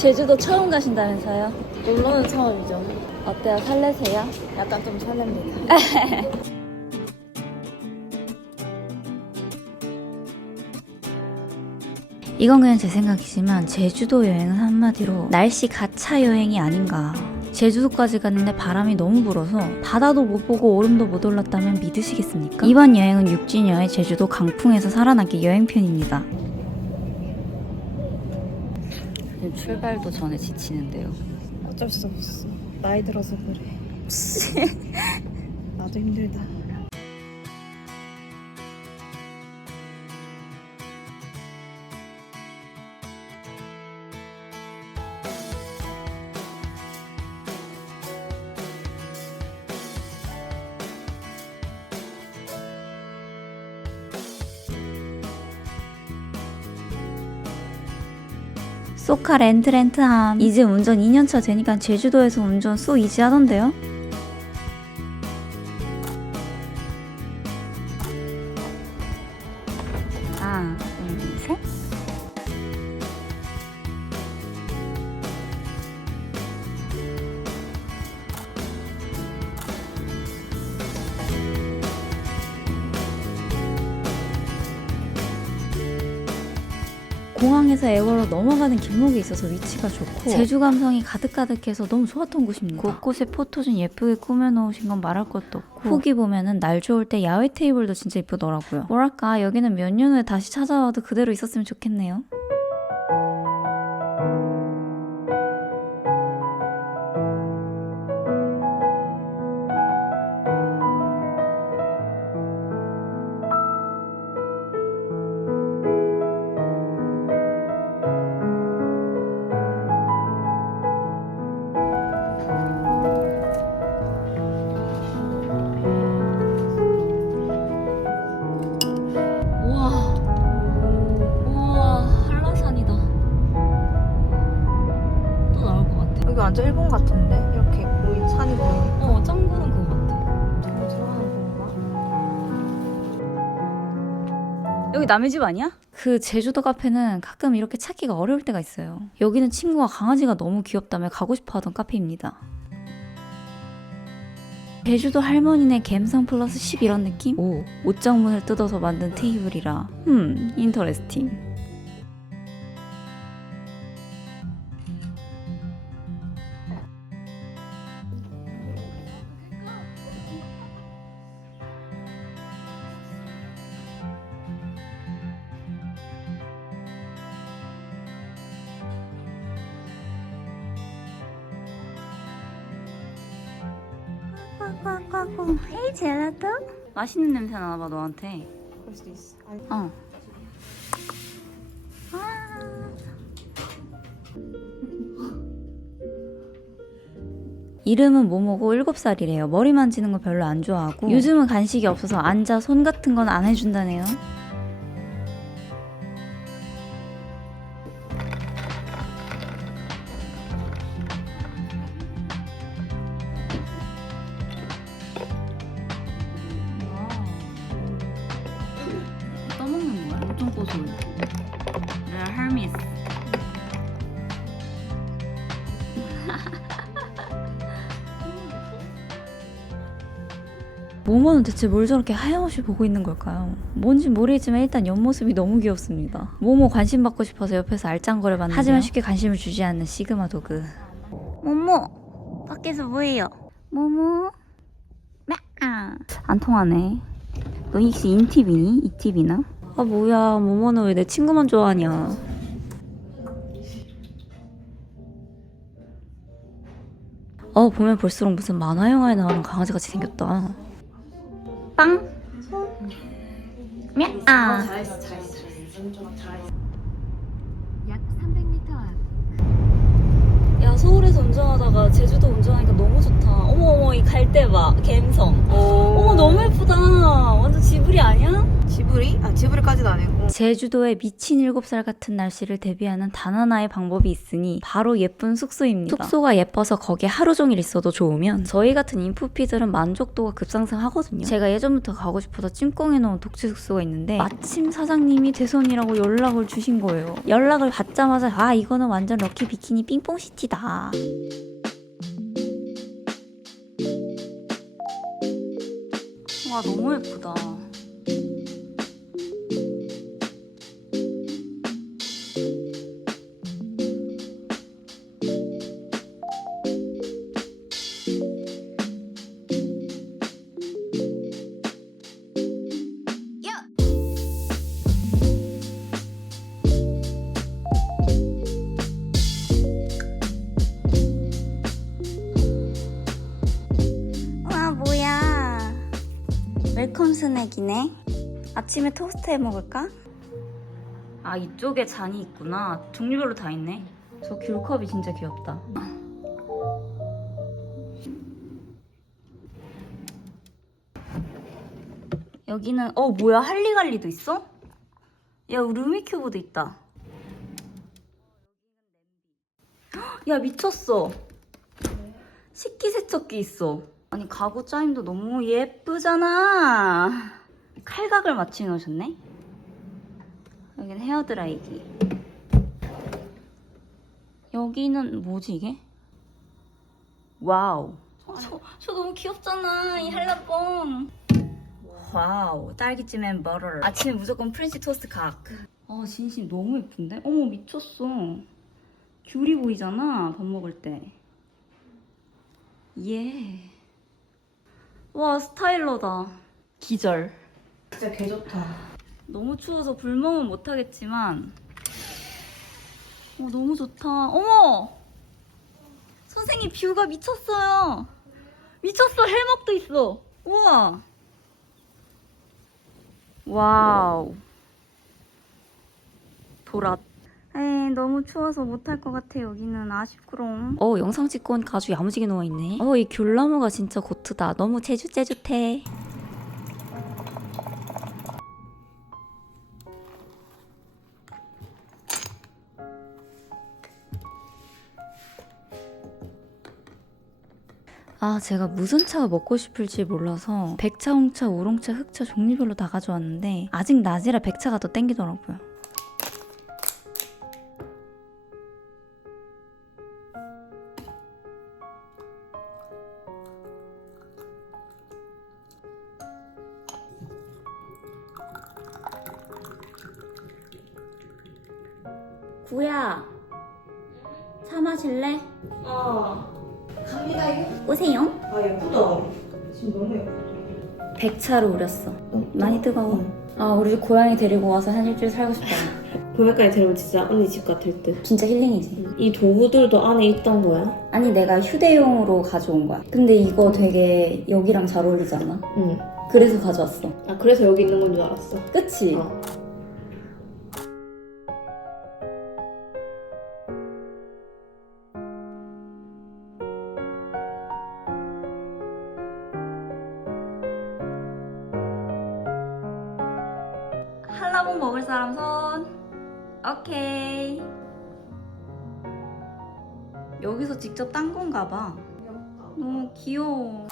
제주도 처음 가신다면서요? 놀러는 처음이죠. 어때요? 설레세요? 약간 좀 설렙니다. 이건 그냥 제 생각이지만 제주도 여행은 한마디로 날씨 가차 여행이 아닌가. 제주도까지 갔는데 바람이 너무 불어서 바다도 못 보고 오름도 못 올랐다면 믿으시겠습니까? 이번 여행은 6진여의 제주도 강풍에서 살아나기 여행편입니다. 출발도 전에 지치는데요. 어쩔 수 없어. 나이 들어서 그래. 나도 힘들다. 쏘카 렌트함. 이제 운전 2년차 되니까 제주도에서 운전 쏘 이지 하던데요? 하나, 둘, 셋. 공항에서 애월로 넘어가는 길목이 있어서 위치가 좋고 제주 감성이 가득가득해서 너무 좋았던 곳입니다. 곳곳에 포토존 예쁘게 꾸며놓으신 건 말할 것도 없고 후기 보면은 날 좋을 때 야외 테이블도 진짜 예쁘더라고요. 뭐랄까 여기는 몇 년 후에 다시 찾아와도 그대로 있었으면 좋겠네요. 우와 한라산이다. 또 나올 것 같아. 여기 완전 일본 같은데? 이렇게 보이 산이 보이니까. 짱구는 그거 같아. 저거 들어가는 건가? 여기 남의 집 아니야? 그 제주도 카페는 가끔 이렇게 찾기가 어려울 때가 있어요. 여기는 친구가 강아지가 너무 귀엽다며 가고 싶어 하던 카페입니다. 제주도 할머니네 갬성 플러스 10 이런 느낌? 오, 옷장문을 뜯어서 만든 테이블이라 인터레스팅. 헤이 젤라또? 맛있는 냄새 나나봐 너한테. 그럴 수도 있어. 어. 이름은 모모고 7살이래요. 머리 만지는 거 별로 안 좋아하고 요즘은 간식이 없어서 앉아 손 같은 건 안 해준다네요. 떠먹는 거야? 엄청 고소해. 할미스. 모모는 대체 뭘 저렇게 하염없이 보고 있는 걸까요? 뭔진 모르겠지만 일단 옆모습이 너무 귀엽습니다. 모모 관심 받고 싶어서 옆에서 알짱거려 봤는데요. 하지만 쉽게 관심을 주지 않는 시그마 도그. 모모! 밖에서 뭐해요? 모모? 안 통하네. 너 혹시 인팁이니? 이팁이나? 아 뭐야 모모는 왜 내 친구만 좋아하냐. 보면 볼수록 무슨 만화 영화에 나오는 강아지같이 생겼다. 빵? 잘했어. 약 300m 앞. 야 서울에서 운전하다가 제주도 운전하니까 너무 좋다. 어머 이 갈대 봐 갬성. 어머 너무 예쁘다. 완전 지브리 아니야? 지브리? 아 지브리까지는 아니고. 제주도의 미친 7살 같은 날씨를 대비하는 단 하나의 방법이 있으니 바로 예쁜 숙소입니다. 숙소가 예뻐서 거기에 하루 종일 있어도 좋으면 저희 같은 인프피들은 만족도가 급상승하거든요. 제가 예전부터 가고 싶어서 찜꽁해놓은 독채 숙소가 있는데 마침 사장님이 대선이라고 연락을 주신 거예요. 연락을 받자마자 아 이거는 완전 럭키 비키니 삥뽕시티다. 와 너무 예쁘다. 와 뭐야 웰컴 스낵이네. 아침에 토스트 해 먹을까? 아 이쪽에 잔이 있구나. 종류별로 다 있네. 저 귤컵이 진짜 귀엽다. 여기는 뭐야 할리갈리도 있어? 야 루미큐브도 있다. 야 미쳤어. 식기세척기 있어. 아니 가구 짜임도 너무 예쁘잖아. 칼각을 맞춰 놓으셨네. 여기는 헤어드라이기. 여기는 뭐지 이게? 와우. 저 너무 귀엽잖아 이 한라봉. 와우 딸기찜 앤 버터. 아침에 무조건 프렌치 토스트 각. 진심 너무 예쁜데? 어머 미쳤어. 귤이 보이잖아 밥 먹을 때. 예. 와 스타일러다. 기절. 진짜 개 좋다. 너무 추워서 불멍은 못하겠지만 너무 좋다. 어머! 선생님 뷰가 미쳤어요. 미쳤어. 헬먹도 있어. 우와. 와우. 도랏. 에이 너무 추워서 못할 것 같아. 여기는 아쉽구롱. 영상 찍고 오니까 아주 야무지게 누워있네. 이 귤나무가 진짜 고트다. 너무 제주제주해. 제가 무슨 차가 먹고 싶을지 몰라서 백차, 홍차, 우롱차, 흑차 종류별로 다 가져왔는데 아직 낮이라 백차가 더 땡기더라고요. 구야, 차 마실래? 갑니다 이거. 오세요. 아 예쁘다. 지금 너무 예쁘다. 백차로 우렸어. 많이 뜨거워. 우리 집 고양이 데리고 와서 한 일주일 살고 싶다. 봄에까지 데리면 진짜 언니 집 같을 듯. 진짜 힐링이지. 이 도구들도 안에 있던 거야? 아니 내가 휴대용으로 가져온 거야. 근데 이거 되게 여기랑 잘 어울리지 않아? 응. 그래서 가져왔어. 아 그래서 여기 있는 건 줄 알았어. 그치? 한라봉 먹을 사람 손. 오케이. 여기서 직접 딴 건가 봐. 너무 귀여워.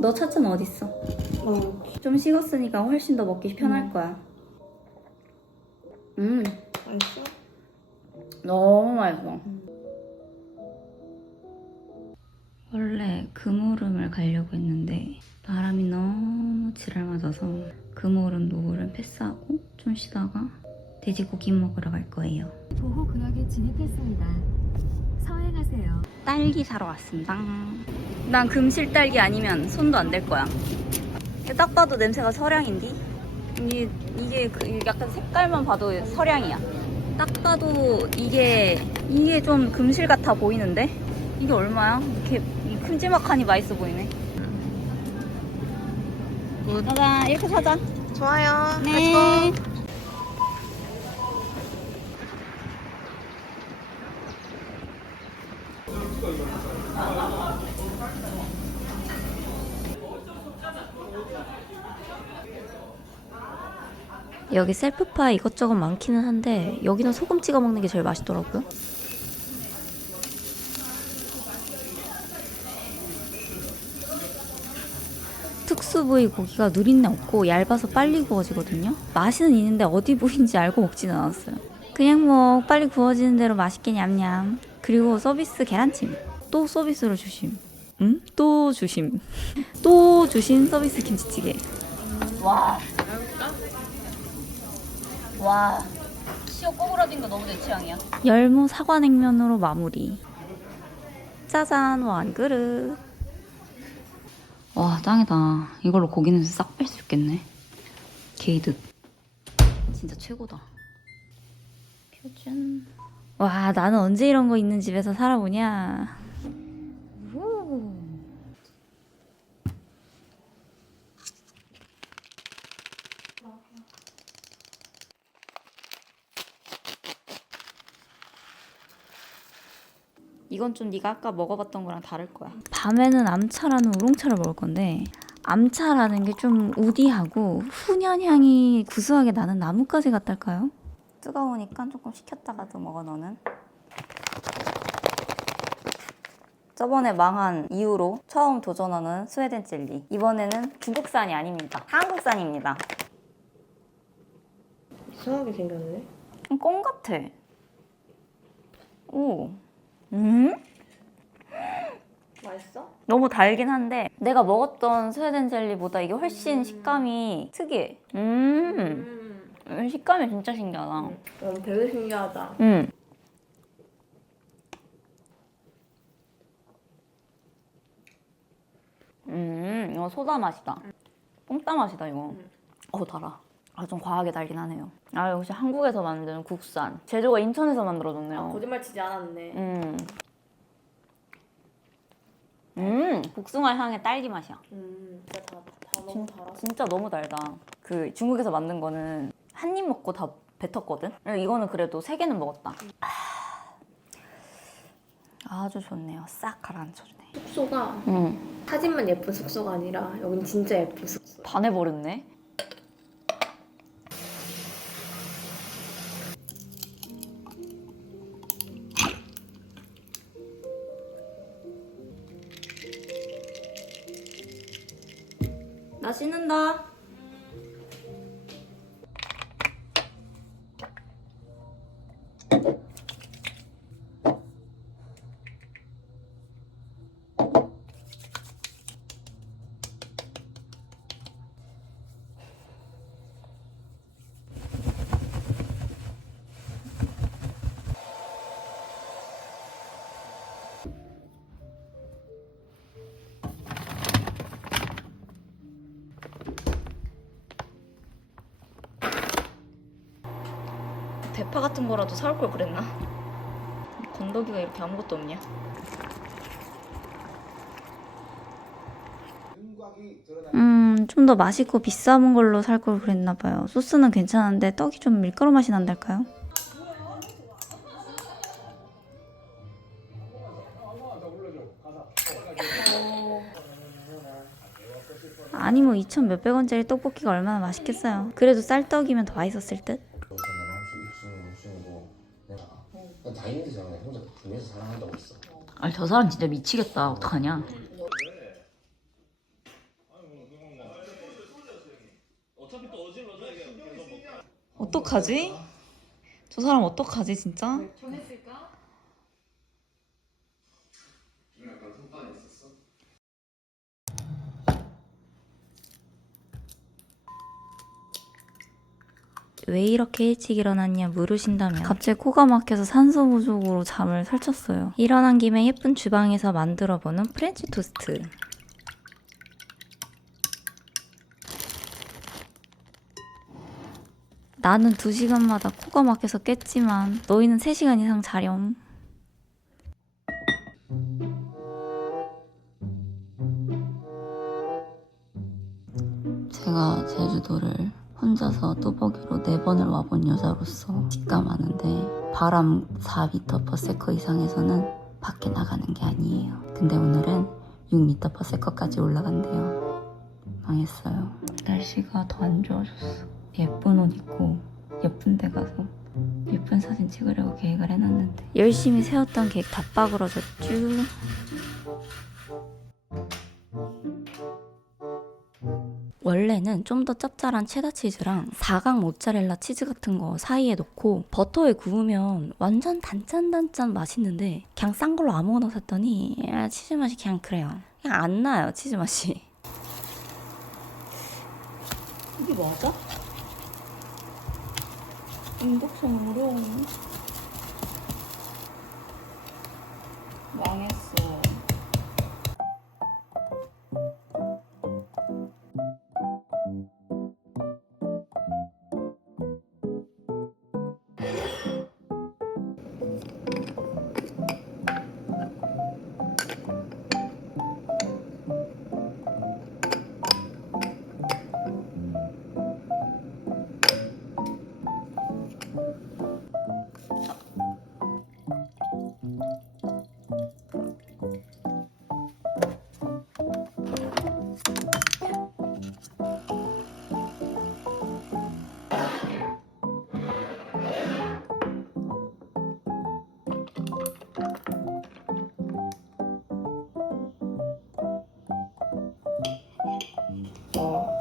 너 차츠는 어딨어? 좀 식었으니까 훨씬 더 먹기 편할 거야. 맛있어? 너무 맛있어. 원래 금오름을 가려고 했는데 바람이 너무 지랄 맞아서 금오름, 노을은 패스하고 좀 쉬다가 돼지고기 먹으러 갈 거예요. 보호구역에 진입했습니다. 서행하세요. 딸기 사러 왔습니다. 난 금실 딸기 아니면 손도 안 댈 거야. 딱 봐도 냄새가 설향인데? 이게 약간 색깔만 봐도 설향이야. 딱 봐도 이게 좀 금실 같아 보이는데? 이게 얼마야? 이렇게 큼지막하니 맛있어 보이네. 가자, 이렇게 사자. 좋아요. 네. 여기 셀프파 이것저것 많기는 한데 여기는 소금 찍어 먹는 게 제일 맛있더라고요. 특수 부위 고기가 누린내 없고 얇아서 빨리 구워지거든요. 맛은 있는데 어디 부위인지 알고 먹지는 않았어요. 그냥 뭐 빨리 구워지는 대로 맛있게 냠냠. 그리고 서비스 계란찜. 또 서비스로 주심. 응? 또 주심. 또 주신 서비스 김치찌개. 와. 와. 시어 꼬부라진 거 너무 내 취향이야. 열무 사과 냉면으로 마무리. 짜잔 완 그릇. 와 짱이다. 이걸로 고기 냄새 싹 뺄 수 있겠네. 게이득. 진짜 최고다. 표준. 와 나는 언제 이런 거 있는 집에서 살아보냐. 우. 이건 좀 네가 아까 먹어봤던 거랑 다를 거야. 밤에는 암차라는 우롱차를 먹을 건데 암차라는 게 좀 우디하고 훈연향이 구수하게 나는 나뭇가지 같달까요? 뜨거우니까 조금 식혔다가도 먹어 너는. 저번에 망한 이후로 처음 도전하는 스웨덴 젤리. 이번에는 중국산이 아닙니다. 한국산입니다. 이상하게 생겼네. 껌 같아. 오. 맛있어? 너무 달긴 한데 내가 먹었던 스웨덴 젤리보다 이게 훨씬 식감이 특이해. 식감이 진짜 신기하다. 되게 신기하다. 이거 소다 맛이다. 뽕따 맛이다 이거. 달아. 좀 과하게 달긴 하네요. 역시 한국에서 만든 국산. 제조가 인천에서 만들어졌네요. 거짓말 치지 않았네. 복숭아 향의 딸기 맛이야. 진짜 다 너무 달아. 진짜 너무 달다. 그 중국에서 만든 거는 한 입 먹고 다 뱉었거든? 이거는 그래도 3개는 먹었다. 아주 좋네요. 싹 가라앉혀주네. 숙소가 사진만 예쁜 숙소가 아니라 여긴 진짜 예쁜 숙소. 반해버렸네. 나 씻는다. 대파 같은 거라도 사올 걸 그랬나? 건더기가 이렇게 아무것도 없냐? 좀 더 맛있고 비싼 걸로 살 걸 그랬나 봐요. 소스는 괜찮은데 떡이 좀 밀가루 맛이 난달까요? 아니 뭐 2,000 몇백 원짜리 떡볶이가 얼마나 맛있겠어요. 그래도 쌀떡이면 더 맛있었을 듯? 다 있는 데잖아. 혼자 분해서 사랑한다고 있어. 아니 저 사람 진짜 미치겠다. 어떡하냐? 어떡하지? 저 사람 어떡하지 진짜? 왜 이렇게 일찍 일어났냐 물으신다면 갑자기 코가 막혀서 산소 부족으로 잠을 설쳤어요. 일어난 김에 예쁜 주방에서 만들어보는 프렌치 토스트. 나는 2시간마다 코가 막혀서 깼지만 너희는 3시간 이상 자렴. 제가 제주도를 혼자서 뚜벅이로 4번을 와본 여자로서 직감하는데 바람 4m/s 이상에서는 밖에 나가는 게 아니에요. 근데 오늘은 6m/s까지 올라간대요. 망했어요. 날씨가 더 안 좋아졌어. 예쁜 옷 입고 예쁜 데 가서 예쁜 사진 찍으려고 계획을 해놨는데 열심히 세웠던 계획 다 빠그러졌쥬. 원래는 좀 더 짭짤한 체다 치즈랑 사각 모짜렐라 치즈 같은 거 사이에 넣고 버터에 구우면 완전 단짠단짠 맛있는데 그냥 싼 걸로 아무거나 샀더니 치즈 맛이 그냥 그래요. 그냥 안 나요, 치즈 맛이. 이게 맞아? 인덕션으로 망했어.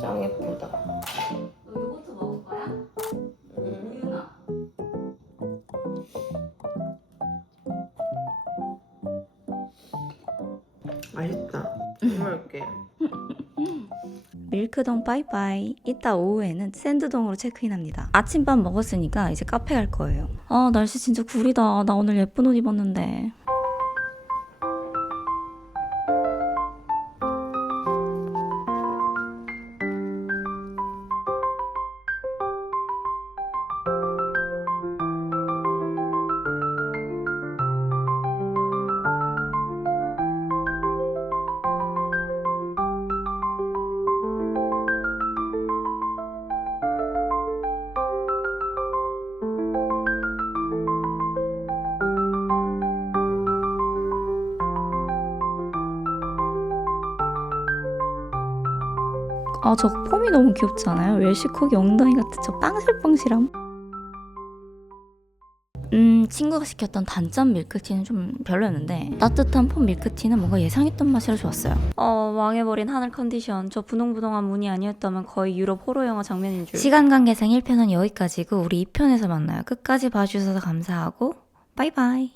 짱 예쁘다. 너 요거트 먹을 거야? 우유나. 맛있다. 먹을게. 밀크동 빠이빠이. 이따 오후에는 샌드동으로 체크인합니다. 아침밥 먹었으니까 이제 카페 갈 거예요. 아, 날씨 진짜 구리다. 나 오늘 예쁜 옷 입었는데. 아, 저 폼이 너무 귀엽지 않아요? 웰시코기 엉덩이 같은 저 빵실빵실함. 친구가 시켰던 단짠 밀크티는 좀 별로였는데 따뜻한 폼 밀크티는 뭔가 예상했던 맛이라 좋았어요. 망해버린 하늘 컨디션. 저 분홍분홍한 문이 아니었다면 거의 유럽 호러 영화 장면인 줄. 시간 관계상 1편은 여기까지고 우리 2편에서 만나요. 끝까지 봐주셔서 감사하고 바이바이.